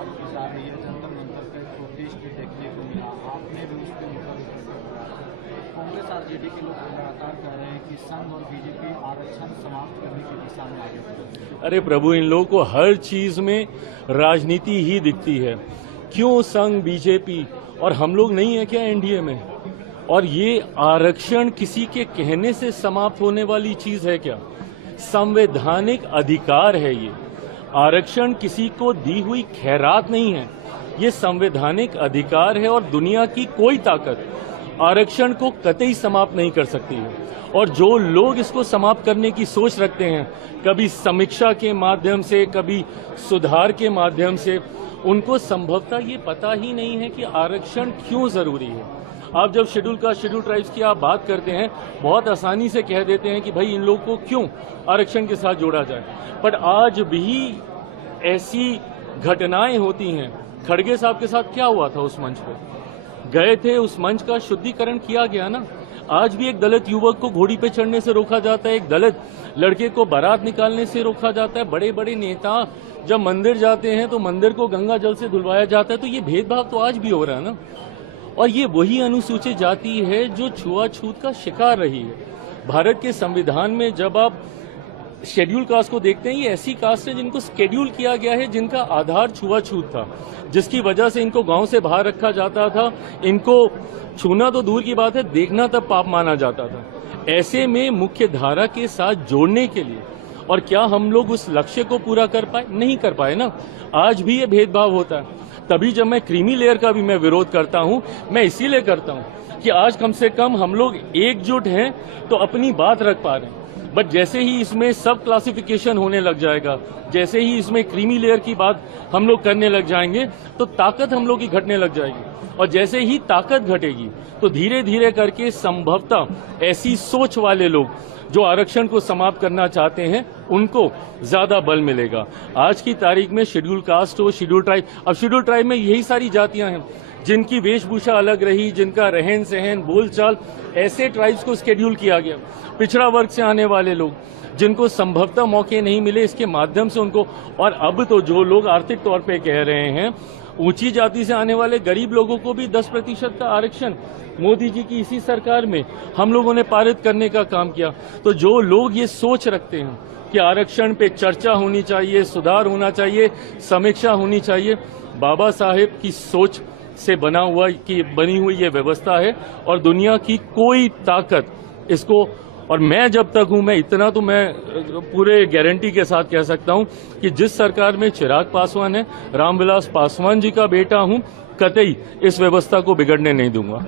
आपके साथ ये जंतर मंतर पे प्रोटेस्ट देखने को मिला, आपने भी उस पर मुखर कांग्रेस आरजेडी के लोग लगातार कह रहे हैं कि संघ और बीजेपी आरक्षण समाप्त करने की दिशा में आगे बढ़ रही है। अरे प्रभु, इन लोगों को हर चीज में राजनीति ही दिखती है। क्यों संघ, बीजेपी और हम लोग नहीं है क्या एनडीए में? और ये आरक्षण किसी के कहने से समाप्त होने वाली चीज है क्या? संवैधानिक अधिकार है ये। आरक्षण किसी को दी हुई खैरात नहीं है, ये संवैधानिक अधिकार है और दुनिया की कोई ताकत आरक्षण को कतई समाप्त नहीं कर सकती है। और जो लोग इसको समाप्त करने की सोच रखते हैं, कभी समीक्षा के माध्यम से, कभी सुधार के माध्यम से, उनको संभवतः ये पता ही नहीं है कि आरक्षण क्यों जरूरी है। आप जब शेड्यूल कास्ट, शेड्यूल ट्राइब्स की आप बात करते हैं, बहुत आसानी से कह देते हैं कि भाई इन लोगों को क्यों आरक्षण के साथ जोड़ा जाए, पर आज भी ऐसी घटनाएं होती हैं। खड़गे साहब के साथ क्या हुआ था? उस मंच पर गए थे, उस मंच का शुद्धिकरण किया गया ना। आज भी एक दलित युवक को घोड़ी पे चढ़ने से रोका जाता है, एक दलित लड़के को बारात निकालने से रोका जाता है। बड़े बड़े नेता जब मंदिर जाते हैं तो मंदिर को गंगा जल से धुलवाया जाता है। तो ये भेदभाव तो आज भी हो रहा है ना। और ये वही अनुसूचित जाति है जो छुआछूत का शिकार रही है। भारत के संविधान में जब आप शेड्यूल कास्ट को देखते हैं, ये ऐसी कास्ट है जिनको शेड्यूल किया गया है, जिनका आधार छुआछूत था, जिसकी वजह से इनको गांव से बाहर रखा जाता था। इनको छूना तो दूर की बात है, देखना तब पाप माना जाता था। ऐसे में मुख्य धारा के साथ जोड़ने के लिए, और क्या हम लोग उस लक्ष्य को पूरा कर पाए? नहीं कर पाए ना। आज भी ये भेदभाव होता है। तभी जब मैं क्रीमी लेयर का भी मैं विरोध करता हूं, मैं इसीलिए करता हूं कि आज कम से कम हम लोग एकजुट हैं तो अपनी बात रख पा रहे हैं। बट जैसे ही इसमें सब क्लासिफिकेशन होने लग जाएगा, जैसे ही इसमें क्रीमी लेयर की बात हम लोग करने लग जाएंगे, तो ताकत हम लोग की घटने लग जाएगी। और जैसे ही ताकत घटेगी तो धीरे धीरे करके संभवतः ऐसी सोच वाले लोग जो आरक्षण को समाप्त करना चाहते हैं, उनको ज्यादा बल मिलेगा। आज की तारीख में शेड्यूल कास्ट हो, शेड्यूल ट्राइब, अब शेड्यूल ट्राइब में यही सारी जातियां हैं जिनकी वेशभूषा अलग रही, जिनका रहन सहन, बोलचाल, ऐसे ट्राइब्स को शेड्यूल किया गया। पिछड़ा वर्ग से आने वाले लोग जिनको संभवतः मौके नहीं मिले, इसके माध्यम से उनको, और अब तो जो लोग आर्थिक तौर पे कह रहे हैं, ऊंची जाति से आने वाले गरीब लोगों को भी 10% का आरक्षण मोदी जी की इसी सरकार में हम लोगों ने पारित करने का काम किया। तो जो लोग ये सोच रखते हैं कि आरक्षण पे चर्चा होनी चाहिए, सुधार होना चाहिए, समीक्षा होनी चाहिए, बाबा साहेब की सोच से बनी हुई ये व्यवस्था है और दुनिया की कोई ताकत इसको, और मैं जब तक हूं, मैं इतना तो मैं पूरे गारंटी के साथ कह सकता हूं कि जिस सरकार में चिराग पासवान है, रामविलास पासवान जी का बेटा हूं, कतई इस व्यवस्था को बिगड़ने नहीं दूंगा।